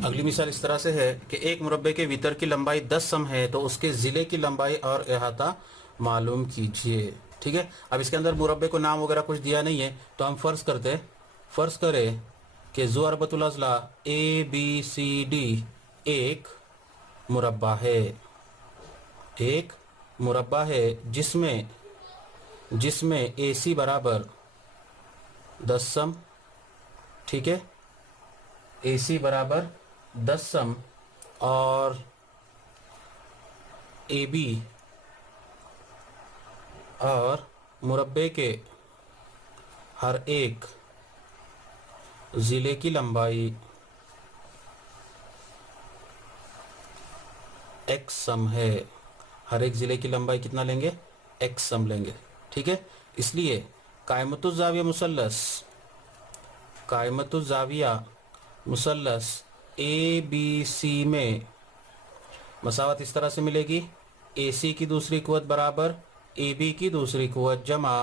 अगली मिसाल इस तरह से है कि एक मुरब्बे के भीतर की लंबाई 10 सम है तो उसके ज़िले की लंबाई और अहाता मालूम कीजिए। ठीक है, अब इसके अंदर मुरब्बे को नाम वगैरह कुछ दिया नहीं है तो हम फ़र्ज़ करें कि ज़ुअरबतुल अज़ला ABCD एक मुरब्बा है, एक मुरब्बा है जिसमें AC बराबर 10 सम, ठीक है, AC बराबर 10 सम और AB और मुरब्बे के हर एक ज़िले की लंबाई x सम है। हर एक ज़िले की लंबाई कितना लेंगे? x सम लेंगे। ठीक है, इसलिए कायमतुज़्ज़ाविया मुसल्लस ABC में मसावत इस तरह से मिलेगी, AC की दूसरी कुव्वत बराबर AB की दूसरी कुव्वत जमा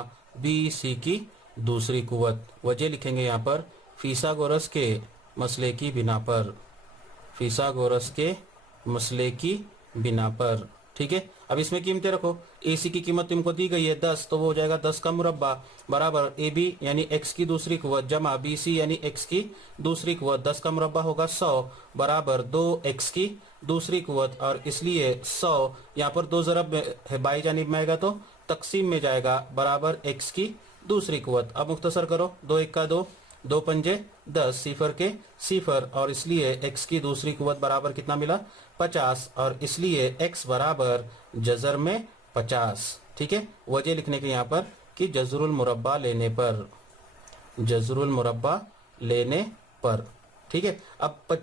BC की दूसरी कुव्वत। वजह लिखेंगे यहाँ पर फिसागोरस के मसले की बिना पर, फिसागोरस के मसले की बिना पर। ठीक है, अब इसमें कीमतें रखो। AC की कीमत तुमको दी गई है 10, तो वो हो जाएगा 10 का मुरब्बा बराबर AB यानी x की दूसरी कुव्वत जमा BC यानी x की दूसरी कुव्वत। 10 का मुरब्बा होगा 100 बराबर 2x की दूसरी कुव्वत, और इसलिए 100 यहाँ पर दो ज़रब है बाई जानिब में आएगा तो तकसीम में जाएगा बराबर x की दूसरी कुव्वत। अब मुख्तसर करो, 2 1 का 2, 2 पंजे 10, सिफर के सिफर, और इसलिए x की दूसरी कुव्वत बराबर कितना मिला? 50, और इसलिए x बराबर जज़र में 50। ठीक है, वजह लिखने के यहाँ पर कि जज़रुल मुरब्बा लेने पर, जज़रुल मुरब्बा लेने पर। ठीक है, अब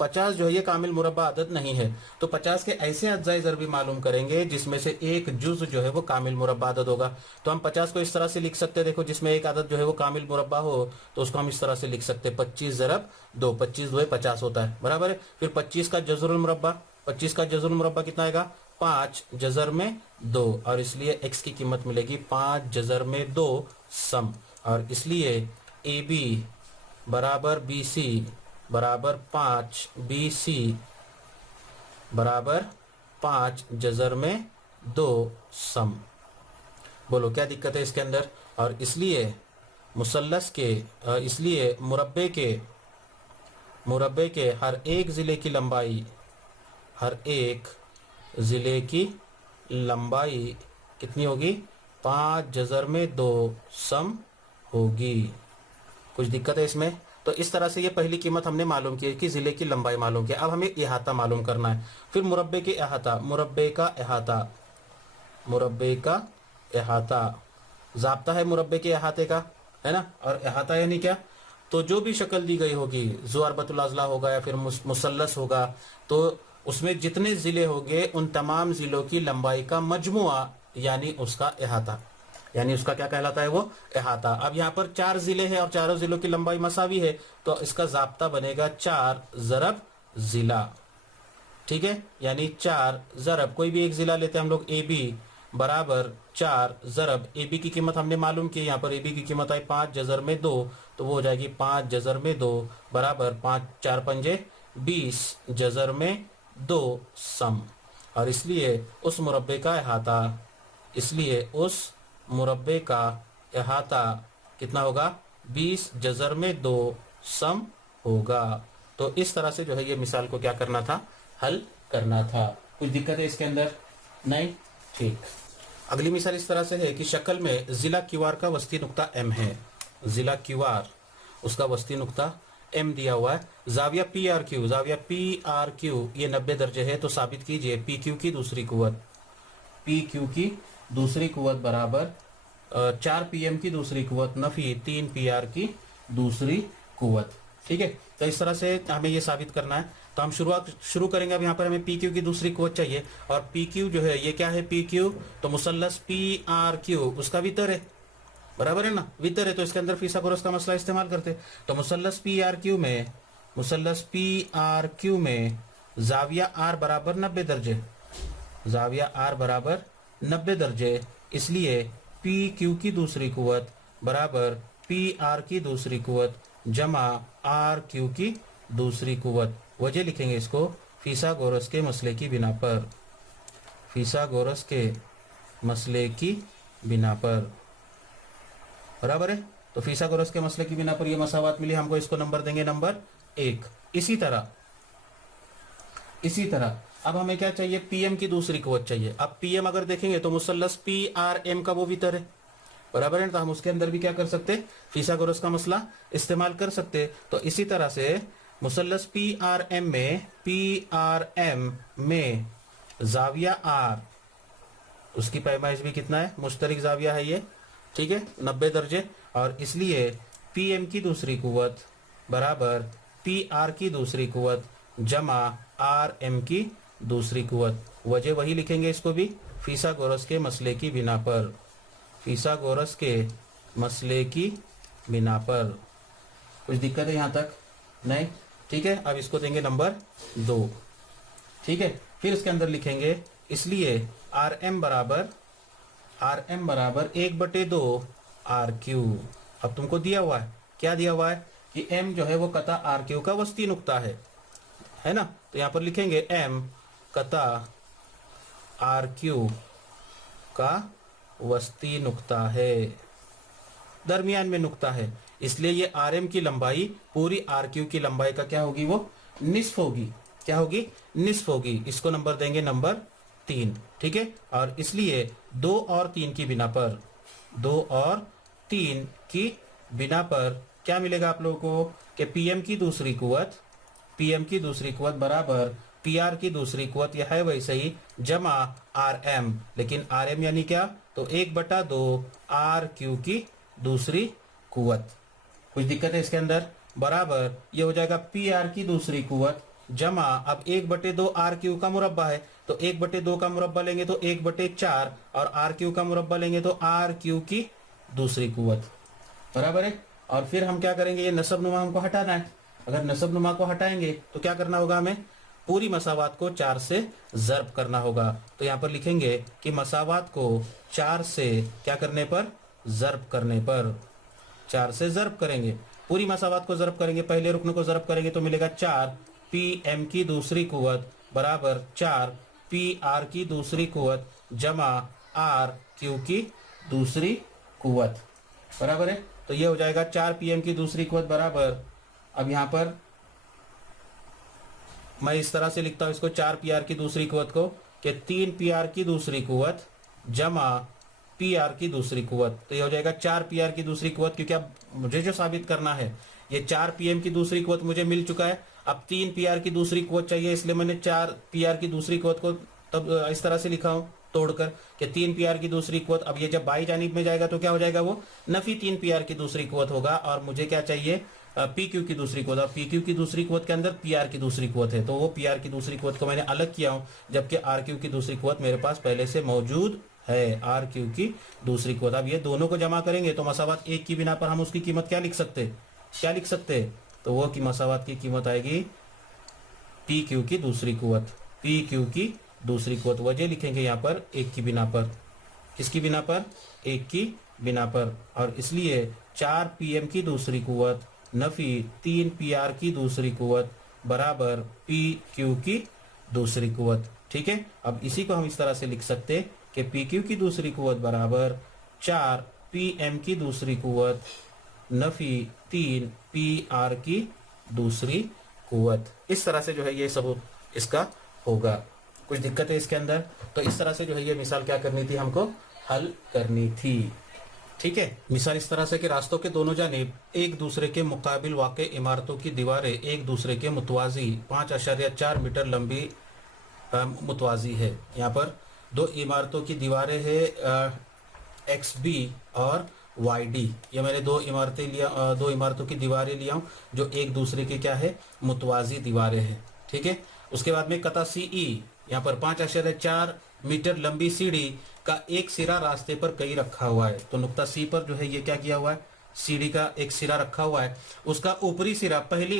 50 जो है ये कामिल मुरब्बा अदद नहीं है, तो 50 के ऐसे अज्जाए ज़रबी मालूम करेंगे जिसमें से एक जुज़ जो है वो कामिल मुरब्बा अदद होगा। तो हम 50 को इस तरह से लिख सकते हैं, देखो, जिसमें एक अदद जो है वो कामिल मुरब्बा हो तो उसको हम इस तरह से लिख सकते हैं 25 ज़रब 2, 25 2 50 होता है, बराबर है। फिर 25 का जज़रुल मुरब्बा, 25 का जज़रुल मुरब्बा कितना आएगा? 5 जज़र में 2, और इसलिए x की कीमत मिलेगी 5 जज़र में 2 सम, और इसलिए AB बराबर BC बराबर 5, BC बराबर 5 जज़र में 2 सम। बोलो क्या दिक्कत है इसके अंदर? और इसलिए मुसल्लस के इसलिए मुरब्बे के हर एक ज़िले की लंबाई, हर एक ज़िले की लंबाई कितनी होगी? 5 जज़र में 2 सम होगी। कुछ दिक्कत है इसमें? तो इस तरह से ये पहली कीमत हमने मालूम की कि ज़िले की लंबाई मालूम किया। अब हमें इहाता मालूम करना है। फिर मुरब्बे के अहाता, मुरब्बे का अहाता ज़ाब्ता है मुरब्बे के अहाते का, है ना। और अहाता यानी क्या? तो जो भी शक्ल दी गई होगी, ज़ुअरबतुल अज़ला होगा या फिर मुसल्लस होगा, तो उसमें जितने ज़िले होंगे उन तमाम ज़िलों की लंबाई का मजमुआ यानी उसका अहाता, यानी उसका क्या कहलाता है? वो अहाता। अब यहाँ पर 4 ज़िले हैं और चारों ज़िलों की लंबाई मसावी है, तो इसका ज़ाब्ता बनेगा 4 ज़रब ज़िला। ठीक है, यानी 4 ज़रब, कोई भी एक ज़िला लेते हैं हम लोग, AB बराबर 4 ज़रब, AB की कीमत हमने मालूम की, यहाँ पर AB की कीमत आई 5 जज़र में 2, तो वो हो जाएगी 5 जज़र में 2 बराबर 5 4 पंजे 20 जज़र में 2 सम, और इसलिए उस मुरब्बे का अहाता, इसलिए उस मुरब्बे का अहाता कितना होगा? 20 जज़र में 2 सम होगा। तो इस तरह से जो है ये मिसाल को क्या करना था? हल करना था। कुछ दिक्कत है इसके अंदर? नहीं? ठीक। अगली मिसाल इस तरह से है कि शक्ल में ज़िला क्यूआर का वस्ती नुक्ता M है, ज़िला क्यूआर उसका वस्ती नुक्ता M दिया हुआ है। ज़ाविया PRQ ये 90 दर्जे है, तो साबित कीजिए PQ की दूसरी कुव्वत, PQ की दूसरी कुव्वत बराबर 4 PM की दूसरी कुव्वत नफी 3 PR की दूसरी कुव्वत। ठीक है, तो इस तरह से हमें ये साबित करना है। तो हम शुरू करेंगे। अब यहाँ पर हमें PQ की दूसरी कुव्वत चाहिए, और PQ जो है ये क्या है? PQ तो मुसल्लस PRQ उसका वितर है, बराबर है ना, वितर है, तो इसके अंदर फिसागोरस का मसला इस्तेमाल करते। तो मुसल्लस PRQ में ज़ाविया R बराबर 90 दर्जे, ज़ाविया R बराबर 90 दर्जे, इसलिए PQ की दूसरी कुव्वत बराबर PR की दूसरी कुव्वत जमा RQ की दूसरी कुव्वत। वजह लिखेंगे इसको फिसागोरस के मसले की बिना पर, फिसागोरस के मसले की बिना पर, बराबर है। तो फिसागोरस के मसले की बिना पर ये मसावात मिली हमको, इसको नंबर देंगे नंबर 1। इसी तरह अब हमें क्या चाहिए, पीएम की दूसरी कुव्वत चाहिए। अब पीएम अगर देखेंगे तो मुसल्लस पीआरएम का वो वितर है, बराबर है। तो हम उसके अंदर भी क्या कर सकते, फिसागोरस का मसला इस्तेमाल कर सकते। तो इसी तरह से मुसल्लस पीआरएम में जाविया आर, उसकी पैमाइश भी कितना है, मुश्तरिक जाविया है ये, ठीक है, 90 दर्जे। और इसलिए पीएम की दूसरी कुव्वत बराबर पीआर की दूसरी कुव्वत जमा आर एम की दूसरी कुव्वत। वजह वही लिखेंगे इसको भी, फिसागोरस के मसले की बिना पर, फिसागोरस के मसले की बिना पर। कुछ दिक्कत है यहाँ तक? नहीं, ठीक है। अब इसको देंगे नंबर 2, ठीक है। फिर इसके अंदर लिखेंगे इसलिए आर एम बराबर 1/2 आर क्यू। अब तुमको दिया हुआ है, क्या दिया हुआ है कि m जो है वो कता आर क्यू का वस्ती नुक्ता है ना। तो यहाँ पर लिखेंगे m कता आर क्यू का वस्ती नुक्ता है, दरमियान में नुक्ता है। इसलिए ये आर एम की लंबाई पूरी आर क्यू की लंबाई का क्या होगी, वो निस्फ होगी। क्या होगी, निस्फ होगी। इसको नंबर देंगे नंबर 3, ठीक है। और इसलिए 2 और 3 की बिना पर, 2 और 3 की बिना पर क्या मिलेगा आप लोगों को कि पीएम की दूसरी कुव्वत बराबर पीआर की दूसरी कुव्वत, यह है वैसे ही, जमा आर एम। लेकिन आर एम यानी क्या, तो 1/2 आर क्यू की दूसरी कुव्वत। कुछ दिक्कत है इसके अंदर, बराबर ये हो जाएगा पीआर की दूसरी कुव्वत जमा, अब 1/2 आर क्यू का मुरब्बा है, तो 1/2 का मुरब्बा लेंगे तो 1/4, और आर क्यू का मुरब्बा लेंगे तो आर क्यू की दूसरी कुव्वत, बराबर है। और फिर हम क्या करेंगे, ये नसब नुमा हमको हटाना है। अगर नसब नुमा को हटाएंगे तो क्या करना होगा, हमें पूरी मसावात को 4 से ज़र्ब करना होगा। तो यहाँ पर लिखेंगे कि मसावात को 4 से क्या करने पर, ज़र्ब करने पर, 4 से ज़र्ब करेंगे। पूरी मसावात को ज़र्ब करेंगे, पहले रुकन को ज़र्ब करेंगे तो मिलेगा 4 पी एम की दूसरी कुव्वत बराबर 4 पी आर की दूसरी कुव्वत जमा आर क्यू की दूसरी कुव्वत, बराबर है। तो ये हो जाएगा 4 पीएम की दूसरी कुव्वत बराबर, अब यहाँ पर मैं इस तरह से लिखता हूँ इसको, 4 पीआर की दूसरी कुव्वत को, कि 3 पीआर की दूसरी कुव्वत जमा पीआर की दूसरी कुव्वत। तो ये हो जाएगा 4 पीआर की दूसरी कुव्वत, क्योंकि अब मुझे जो साबित करना है, ये 4 पीएम की दूसरी कुव्वत मुझे मिल चुका है। अब 3 पीआर की दूसरी कुव्वत चाहिए, इसलिए मैंने 4 पीआर की दूसरी कुव्वत को तब इस तरह से लिखा हूँ तोड़कर कि 3 पीआर की दूसरी कुव्वत। अब ये जब बाई जानिब में जाएगा तो क्या हो जाएगा, वो नफी 3 पीआर की दूसरी कुव्वत होगा। और मुझे क्या चाहिए, पी क्यू की दूसरी कुव्वत। और पी क्यू की दूसरी कुव्वत के अंदर पीआर की दूसरी कुव्वत है, तो वो पीआर की दूसरी कुव्वत को मैंने अलग किया हूँ, जबकि आर क्यू की दूसरी कुव्वत मेरे पास पहले से मौजूद है, आर क्यू की दूसरी कुव्वत। अब ये दोनों को जमा करेंगे तो मसावात 1 की बिना पर हम उसकी कीमत क्या लिख सकते, तो वो की मसावात की कीमत आएगी पी क्यू की दूसरी कुव्वत, पी क्यू की दूसरी कुव्वत। वजह लिखेंगे यहाँ पर 1 की बिना पर, किसकी बिना पर, 1 की बिना पर। और इसलिए 4 पीएम की दूसरी कुव्वत नफी 3 पीआर की दूसरी कुव्वत बराबर पी क्यू की दूसरी कुव्वत, ठीक है। अब इसी को हम इस तरह से लिख सकते कि पी क्यू की दूसरी कुव्वत बराबर 4 पीएम की दूसरी कुव्वत नफी 3 पीआर की दूसरी कुव्वत। इस तरह से जो है ये सब इसका होगा। कुछ दिक्कत है इसके अंदर, तो इस तरह से जो है ये मिसाल क्या करनी थी, हमको हल करनी थी, ठीक है। मिसाल इस तरह से कि रास्तों के दोनों जानिब एक दूसरे के मुकाबिल वाक़े इमारतों की दीवारें एक दूसरे के मुतवाजी 5.4 मीटर लंबी मुतवाजी है। यहाँ पर 2 इमारतों की दीवारें है एक्स बी और वाई डी। ये मैंने 2 इमारतों की दीवारें लिया हूँ जो एक दूसरे के क्या है, मुतवाजी दीवारें हैं, ठीक है। उसके बाद में कता सी ई, यहाँ पर 5.4 मीटर लंबी सीढ़ी का एक सिरा रास्ते पर कहीं रखा हुआ है। तो नुक्ता सी पर जो है ये क्या किया हुआ है, सीढ़ी का एक सिरा रखा हुआ है, उसका ऊपरी सिरा पहली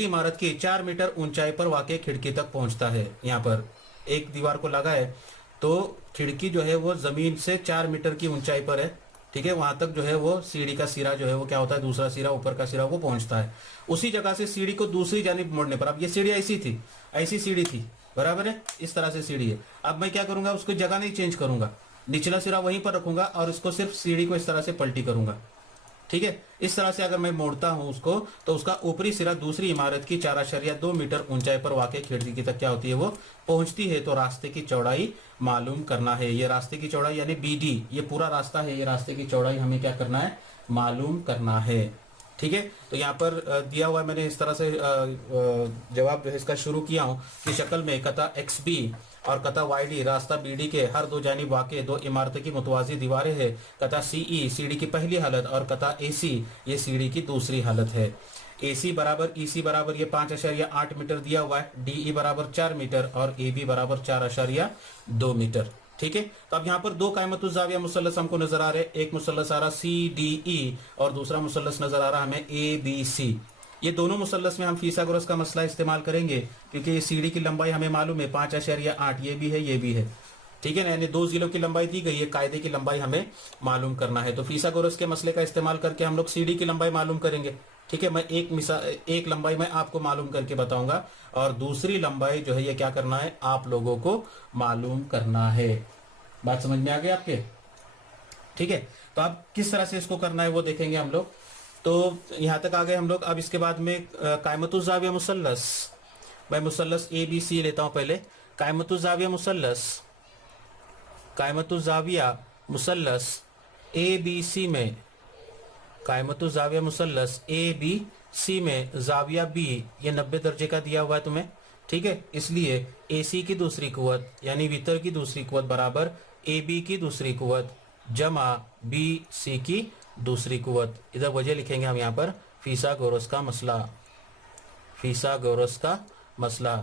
इमारत की 4 मीटर ऊंचाई पर वाक़ई खिड़की तक पहुंचता है। यहाँ पर एक दीवार को लगा है तो खिड़की जो है वो जमीन से 4 मीटर की ऊंचाई पर है, ठीक है, वहां तक जो है वो सीढ़ी का सिरा जो है वो क्या होता है, दूसरा सिरा, ऊपर का सिरा वो पहुंचता है। उसी जगह से सीढ़ी को दूसरी जानिब मोड़ने पर, अब ये सीढ़ी ऐसी थी, ऐसी सीढ़ी थी, बराबर है, इस तरह से सीढ़ी है। अब मैं क्या करूंगा, उसको जगह नहीं चेंज करूंगा, निचला सिरा वहीं पर रखूंगा और इसको सिर्फ सीढ़ी को इस तरह से पलटी करूंगा। ठीक है, इस तरह से अगर मैं मोड़ता हूं उसको, तो उसका ऊपरी सिरा दूसरी इमारत की 4.2 मीटर ऊंचाई पर वाक़ई खिड़की तक क्या होती है, वो पहुंचती है। तो रास्ते की चौड़ाई मालूम करना है। ये रास्ते की चौड़ाई यानी BD, ये पूरा रास्ता है, ये रास्ते की चौड़ाई हमें क्या करना है, मालूम करना है। ठीक है, तो यहाँ पर दिया हुआ है, मैंने इस तरह से जवाब जो है इसका शुरू किया हूँ कि शक्ल में कता XB और कता YD रास्ता BD के हर दो जानिब वाक़े दो इमारतें की मुतवाज़ी दीवारें हैं। कता CE सीढ़ी की पहली हालत और कता AC ये सीढ़ी की दूसरी हालत है। AC बराबर EC बराबर ये 5.8 मीटर दिया हुआ है, DE बराबर 4 मीटर और AB बराबर 4.2 मीटर। ठीक है, तो अब यहाँ पर दो कायमतुज़्ज़ाविया मुसल्लस हमको नजर आ रहे हैं। एक मुसल्लस आ रहा CDE और दूसरा मुसल्लस नजर आ रहा हमें ABC। ये दोनों मुसल्लस में हम फीसागोरस का मसला इस्तेमाल करेंगे, क्योंकि ये सीढ़ी की लंबाई हमें मालूम है 5.8, ये भी है ये भी है। ठीक है ना, यानी दो जिलों की लंबाई दी गई है, कायदे की लंबाई हमें मालूम करना है। तो फीसागोरस के मसले का इस्तेमाल करके हम लोग सीढ़ी की लंबाई मालूम करेंगे। ठीक है, मैं एक लंबाई मैं आपको मालूम करके बताऊंगा और दूसरी लंबाई जो है ये क्या करना है, आप लोगों को मालूम करना है। बात समझ में आ गई आपके? ठीक है, तो आप किस तरह से इसको करना है वो देखेंगे हम लोग। तो यहां तक आ गए हम लोग। अब इसके बाद में कायमतुज़्ज़ाविया मुसल्लस, मैं मुसल्लस ABC लेता हूं पहले। कायमतुज़्ज़ाविया मुसल्लस, कायमतुज़्ज़ाविया मुसल्लस ABC में, कायमतुज़्ज़ाविया मुसल्लस ABC में जाविया B ये 90 दर्जे का दिया हुआ है तुम्हें। ठीक है, इसलिए AC की दूसरी कुवत यानी वितर की दूसरी कुवत बराबर AB की दूसरी कुवत जमा BC की दूसरी कुवत। इधर वजह लिखेंगे हम यहाँ पर, फीसागोरस का मसला, फीसागोरस का मसला।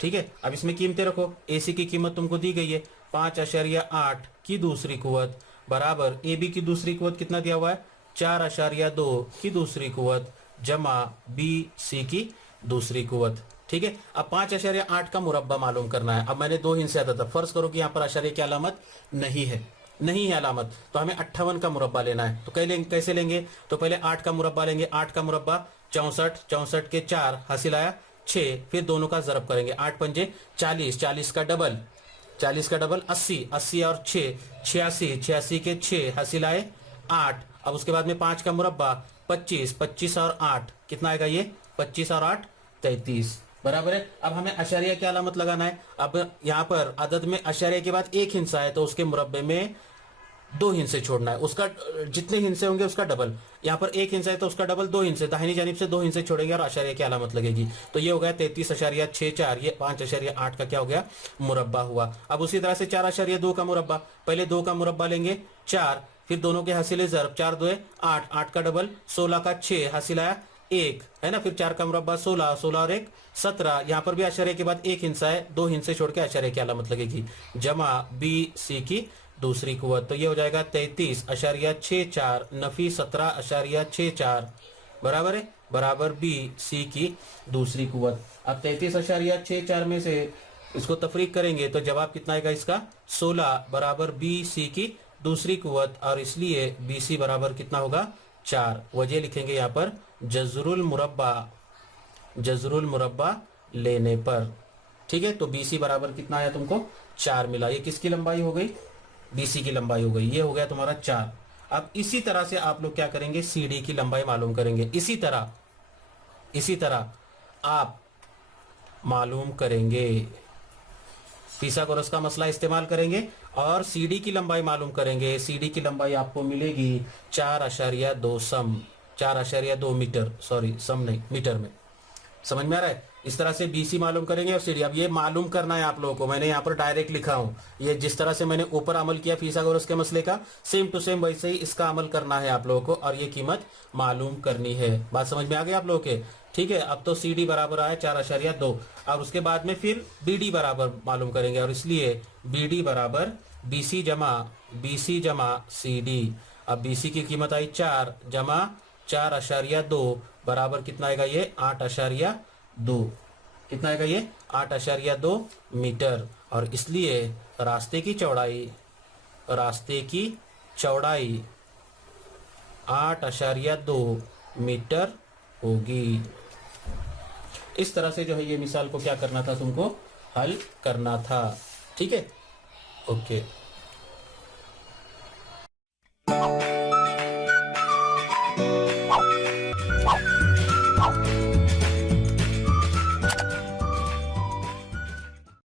ठीक है, अब इसमें कीमतें रखो। AC की कीमत तुमको दी गई है 5.8 की दूसरी कुवत बराबर AB की दूसरी कुवत कितना दिया हुआ है, 4.2 की दूसरी कुवत जमा BC की दूसरी कुवत। ठीक है, अब 5.8 का मुरब्बा मालूम करना है। अब मैंने दो हिस्से आता था, फर्ज करो कि यहाँ पर आशार्य की अलामत नहीं है, नहीं है अलामत, तो हमें 58 का मुरब्बा लेना है। तो कैसे लेंगे, तो पहले 8 का मुरब्बा लेंगे। 8 का मुरब्बा 64, 64 के 4 हासिल आया 6, फिर दोनों का ज़रब करेंगे, 8 पंजे 40, 40 का डबल, 40 का डबल 80, 80 और 6 86, 86 के 6 हासिल आए 8। अब उसके बाद में 5 का मुरब्बा 25, 25 और 8 कितना आएगा, ये 25 और 8 33, बराबर है। अब हमें अशरिया की अलामत लगाना है। अब यहाँ पर अदद में अशरिया के बाद एक हिस्सा है, तो उसके मुरब्बे में 2 हिस्से छोड़ना है, उसका जितने हिस्से होंगे उसका डबल। यहाँ पर एक हिस्सा है तो उसका डबल 2 हिस्से, दाहिनी जानिब से 2 हिस्से छोड़ेंगे और अशरिया की अलामत लगेगी। तो ये हो गया 33.64, ये 5.8 का क्या हो गया, मुरब्बा हुआ। अब उसी तरह से 4.2 का मुरब्बा, पहले 2 का मुरब्बा लेंगे 4, फिर दोनों के हासिल ज़रब, 4 2 8, 8 का डबल 16 का 6 हासिल आया 1 है ना, फिर 4 का मुरब्बा 16, 16 और 1 17। यहाँ पर भी अशरे के बाद एक हिस्सा है, 2 हिस्से छोड़ के अशरे की अलामत लगेगी जमा BC की दूसरी कुवत। तो ये हो जाएगा 33.64 नफी 17.64 बराबर है, बराबर BC की दूसरी कुवत। अब 33.64 में से इसको तफरीक करेंगे तो जवाब कितना आएगा इसका, 16 बराबर BC की दूसरी कुवत, और इसलिए BC बराबर कितना होगा, 4। वजह लिखेंगे यहाँ पर, जज़रुल मुरब्बा, जज़रुल मुरब्बा लेने पर। ठीक है, तो BC बराबर कितना आया तुमको, 4 मिला। ये किसकी लंबाई हो गई, BC की लंबाई हो गई, ये हो गया तुम्हारा 4। अब इसी तरह से आप लोग क्या करेंगे, CD की लंबाई मालूम करेंगे। इसी तरह आप मालूम करेंगे, फीसागोरस का मसला इस्तेमाल करेंगे और CD की लंबाई मालूम करेंगे। CD की लंबाई आपको मिलेगी 4.2 सम, 4.2 मीटर, सॉरी सम नहीं मीटर में, समझ में आ रहा है। इस तरह से BC मालूम करेंगे और CD। अब ये मालूम करना है आप लोगों को, मैंने यहाँ पर डायरेक्ट लिखा हूँ, ये जिस तरह से मैंने ऊपर अमल किया फीसागोरस के मसले का, सेम टू सेम वैसे ही इसका अमल करना है आप लोगों को, और ये कीमत मालूम करनी है। बात समझ में आ गई आप लोगों के? ठीक है, अब तो CD बराबर आया 4.2, और उसके बाद में फिर BD बराबर मालूम करेंगे, और इसलिए BD बराबर BC जमा CD। अब BC की कीमत आई 4 जमा 4.2 बराबर कितना आएगा, ये 8.2, कितना आएगा ये 8.2 मीटर। और इसलिए रास्ते की चौड़ाई 8.2 मीटर होगी। इस तरह से जो है ये मिसाल को क्या करना था, तुमको हल करना था। ठीक है, ओके।